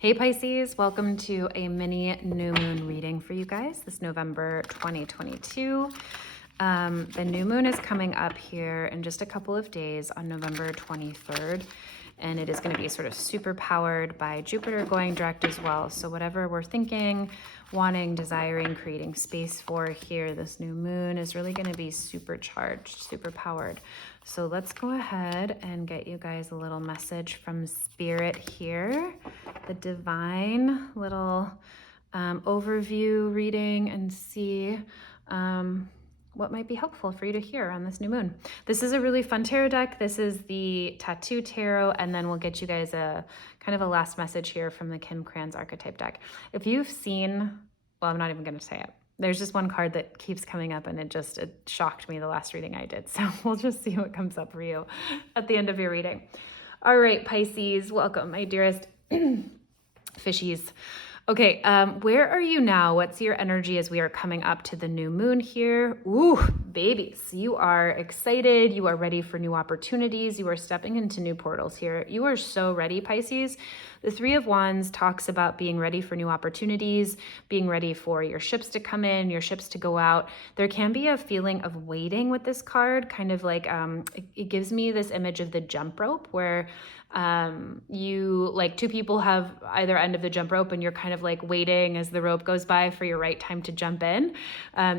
Hey Pisces, welcome to a mini new moon reading for you guys this November 2022. The new moon is coming up here in just a couple of days on November 23rd, and it is going to be sort of super powered by Jupiter going direct as well. So whatever we're thinking, wanting, desiring, creating space for here, this new moon is really going to be supercharged, super powered. So let's go ahead and get you guys a little message from Spirit here, the divine little overview reading, and see what might be helpful for you to hear on this new moon. This is a really fun tarot deck. This is the Tattoo Tarot, and then we'll get you guys a kind of a last message here from the Kim Kranz archetype deck. If you've seen, well, I'm not even going to say it. There's just one card that keeps coming up, and it shocked me the last reading I did. So we'll just see what comes up for you at the end of your reading. All right, Pisces, welcome, my dearest fishies. Okay, where are you now? What's your energy as we are coming up to the new moon here? Ooh, babies, you are excited. You are ready for new opportunities. You are stepping into new portals here. You are so ready, Pisces. The Three of Wands talks about being ready for new opportunities, being ready for your ships to come in, your ships to go out. There can be a feeling of waiting with this card, kind of like it gives me this image of the jump rope where you, like, two people have either end of the jump rope and you're kind of like waiting as the rope goes by for your right time to jump in.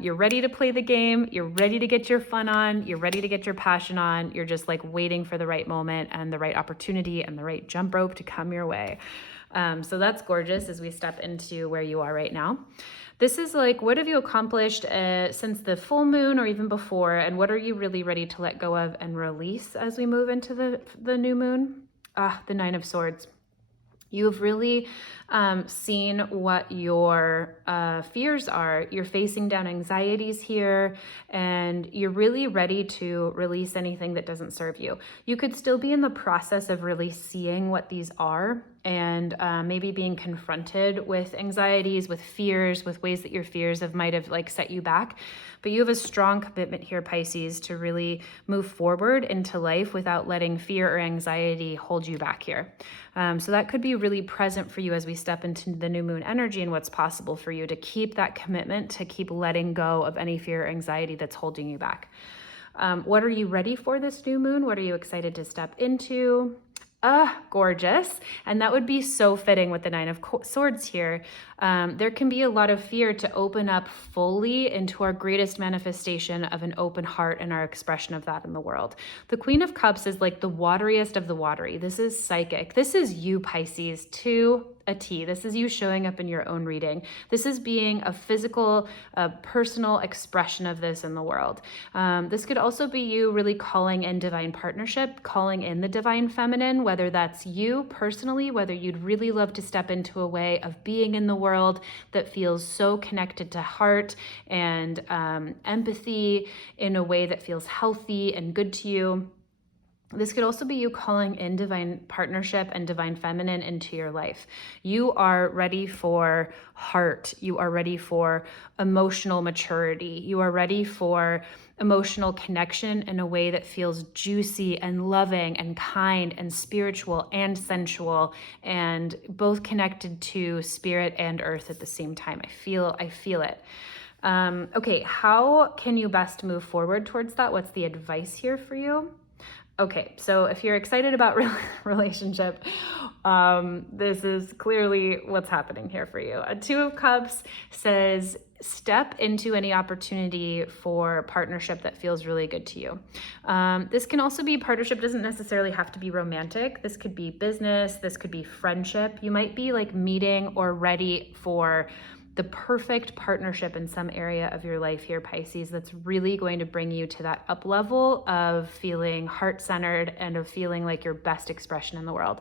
You're ready to play the game. You're ready to get your fun on. You're ready to get your passion on. You're just like waiting for the right moment and the right opportunity and the right jump rope to come your way. So that's gorgeous as we step into where you are right now. This is like, what have you accomplished since the full moon or even before? And what are you really ready to let go of and release as we move into the new moon? The Nine of Swords. You've really seen what your fears are. You're facing down anxieties here, and you're really ready to release anything that doesn't serve you. You could still be in the process of really seeing what these are, and maybe being confronted with anxieties, with fears, with ways that your fears might have like set you back. But you have a strong commitment here, Pisces, to really move forward into life without letting fear or anxiety hold you back here. So that could be really present for you as we step into the new moon energy and what's possible for you to keep that commitment, to keep letting go of any fear or anxiety that's holding you back. What are you ready for this new moon? What are you excited to step into? Gorgeous. And that would be so fitting with the Nine of Swords here. There can be a lot of fear to open up fully into our greatest manifestation of an open heart and our expression of that in the world. The Queen of Cups is like the wateriest of the watery. This is psychic. This is you, Pisces, to a T. This is you showing up in your own reading. This is being a physical, personal expression of this in the world. This could also be you really calling in divine partnership, calling in the divine feminine, whether that's you personally, whether you'd really love to step into a way of being in the world that feels so connected to heart and empathy in a way that feels healthy and good to you. This could also be you calling in divine partnership and divine feminine into your life. You are ready for heart. You are ready for emotional maturity. You are ready for emotional connection in a way that feels juicy and loving and kind and spiritual and sensual and both connected to spirit and earth at the same time. I feel it. Okay, how can you best move forward towards that? What's the advice here for you? Okay, so if you're excited about relationship, this is clearly what's happening here for you. A Two of Cups says, step into any opportunity for partnership that feels really good to you. This can also be partnership, doesn't necessarily have to be romantic. This could be business, this could be friendship. You might be like meeting or ready for the perfect partnership in some area of your life here, Pisces, that's really going to bring you to that up level of feeling heart-centered and of feeling like your best expression in the world.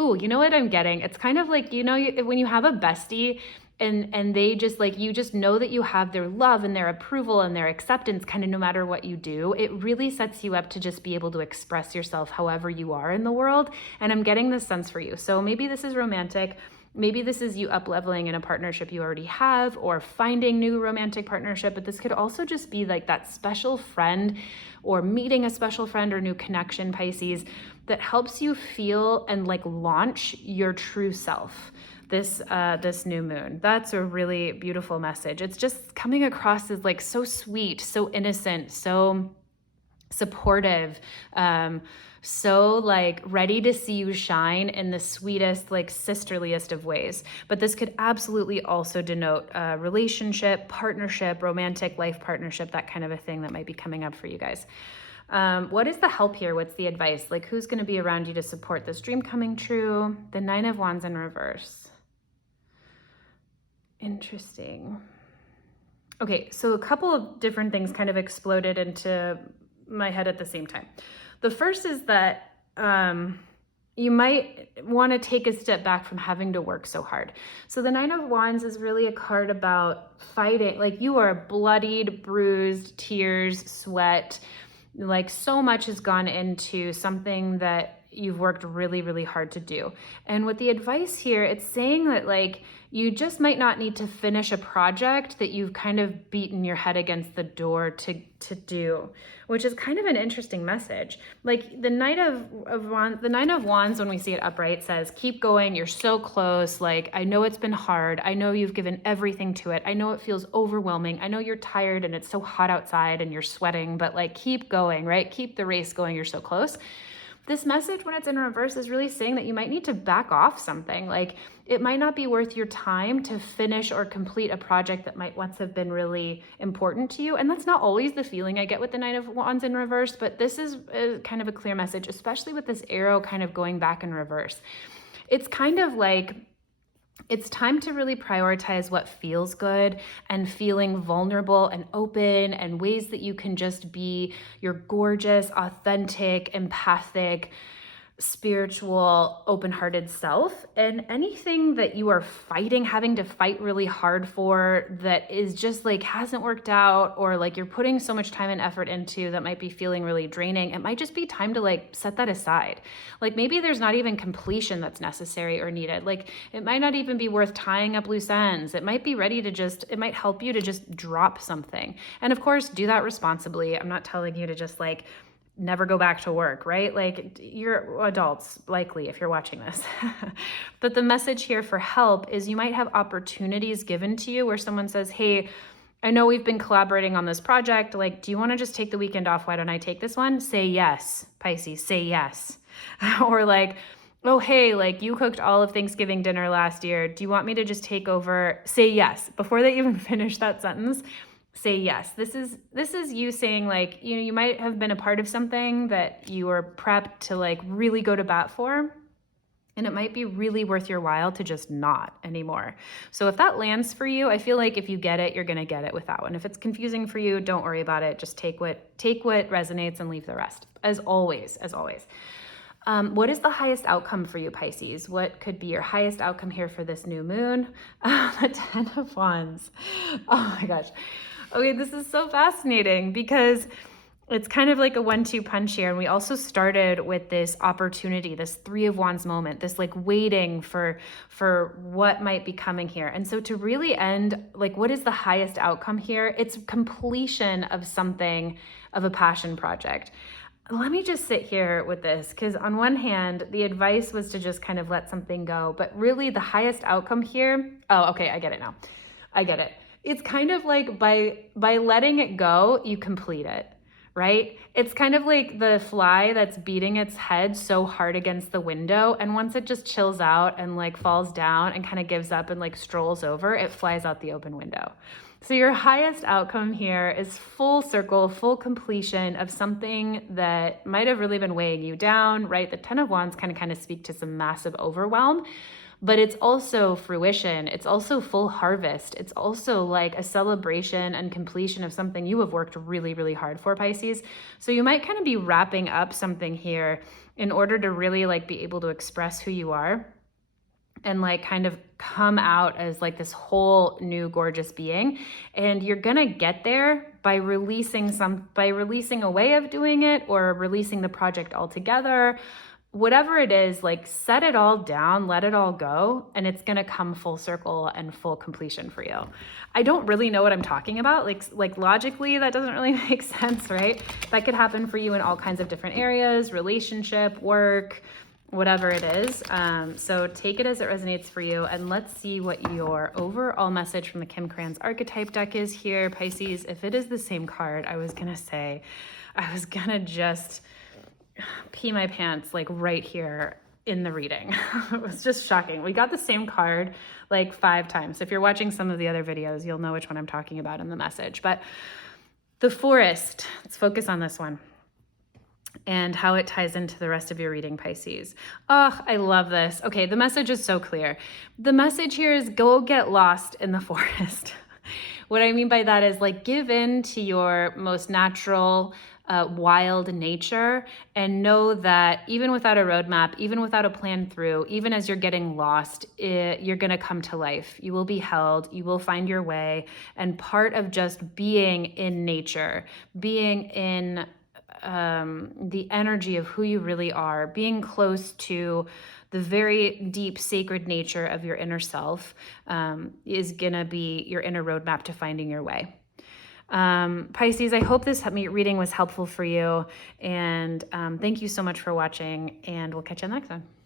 Ooh, you know what I'm getting? It's kind of like, when you have a bestie and they just like, you just know that you have their love and their approval and their acceptance kind of no matter what you do. It really sets you up to just be able to express yourself however you are in the world. And I'm getting this sense for you. So maybe this is romantic. Maybe this is you up-leveling in a partnership you already have or finding new romantic partnership, but this could also just be like that special friend or meeting a special friend or new connection, Pisces, that helps you feel and like launch your true self. this new moon. That's a really beautiful message. It's just coming across as like so sweet, so innocent, so supportive, so like ready to see you shine in the sweetest, like sisterliest of ways. But this could absolutely also denote a relationship, partnership, romantic life partnership, that kind of a thing that might be coming up for you guys. What is the help here? What's the advice? Like, who's going to be around you to support this dream coming true? The Nine of Wands in reverse. Interesting. Okay, so a couple of different things kind of exploded into my head at the same time. The first is that you might want to take a step back from having to work so hard. So the Nine of Wands is really a card about fighting. Like, you are bloodied, bruised, tears, sweat. Like, so much has gone into something that you've worked really, really hard to do. And with the advice here, it's saying that like you just might not need to finish a project that you've kind of beaten your head against the door to do, which is kind of an interesting message. Like the Nine of Wands, when we see it upright, says, keep going, you're so close. Like, I know it's been hard. I know you've given everything to it. I know it feels overwhelming. I know you're tired and it's so hot outside and you're sweating, but like, keep going, right? Keep the race going. You're so close. This message, when it's in reverse, is really saying that you might need to back off something. Like, it might not be worth your time to finish or complete a project that might once have been really important to you. And that's not always the feeling I get with the Nine of Wands in reverse, but this is kind of a clear message, especially with this arrow kind of going back in reverse. It's kind of like, it's time to really prioritize what feels good and feeling vulnerable and open, and ways that you can just be your gorgeous, authentic, empathic, spiritual, open-hearted self. And anything that you are fighting, having to fight really hard for, that is just like hasn't worked out, or like you're putting so much time and effort into, that might be feeling really draining, it might just be time to like set that aside. Like, maybe there's not even completion that's necessary or needed. Like, it might not even be worth tying up loose ends. It might be ready to just, it might help you to just drop something. And of course, do that responsibly. I'm not telling you to just like never go back to work, right? Like, you're adults, likely, if you're watching this. But the message here for help is you might have opportunities given to you where someone says, hey, I know we've been collaborating on this project. Like, do you want to just take the weekend off? Why don't I take this one? Say yes, Pisces, say yes. Or like, oh, hey, like, you cooked all of Thanksgiving dinner last year. Do you want me to just take over? Say yes. Before they even finish that sentence, say yes. This is you saying, like, you know, you might have been a part of something that you were prepped to like really go to bat for, and it might be really worth your while to just not anymore. So if that lands for you, I feel like if you get it, you're going to get it with that one. If it's confusing for you, don't worry about it. Just take what resonates and leave the rest, as always, as always. What is the highest outcome for you, Pisces? What could be your highest outcome here for this new moon? The Ten of Wands. Oh my gosh. Okay, this is so fascinating because it's kind of like a 1-2 punch here. And we also started with this opportunity, this Three of Wands moment, this like waiting for what might be coming here. And so to really end, like, what is the highest outcome here? It's completion of something, of a passion project. Let me just sit here with this, because on one hand, the advice was to just kind of let something go, but really the highest outcome here, oh, okay, I get it now. I get it. It's kind of like by letting it go, you complete it, right? It's kind of like the fly that's beating its head so hard against the window, and once it just chills out and like falls down and kind of gives up and like strolls over, it flies out the open window. So your highest outcome here is full circle, full completion of something that might have really been weighing you down, right? The Ten of Wands kind of speak to some massive overwhelm, but it's also fruition. It's also full harvest. It's also like a celebration and completion of something you have worked really, really hard for, Pisces. So you might kind of be wrapping up something here in order to really like be able to express who you are and like kind of come out as like this whole new gorgeous being. And you're gonna get there by releasing a way of doing it, or releasing the project altogether. Whatever it is, like, set it all down, let it all go, and it's gonna come full circle and full completion for you. I don't really know what I'm talking about. Like logically, that doesn't really make sense, right? That could happen for you in all kinds of different areas: relationship, work, whatever it is. So take it as it resonates for you, and let's see what your overall message from the Kim Krans archetype deck is here, Pisces. If it is the same card, I was gonna just pee my pants like right here in the reading. It was just shocking. We got the same card like 5 times. If you're watching some of the other videos, you'll know which one I'm talking about in the message. But the Forest, let's focus on this one and how it ties into the rest of your reading, Pisces. Oh, I love this. Okay, the message is so clear. The message here is go get lost in the forest. What I mean by that is like give in to your most natural, wild nature, and know that even without a roadmap, even without a plan through, even as you're getting lost, you're going to come to life. You will be held, you will find your way. And part of just being in nature, being in the energy of who you really are, being close to the very deep sacred nature of your inner self is gonna be your inner roadmap to finding your way. Pisces, I hope this reading was helpful for you, and thank you so much for watching, and we'll catch you on the next one.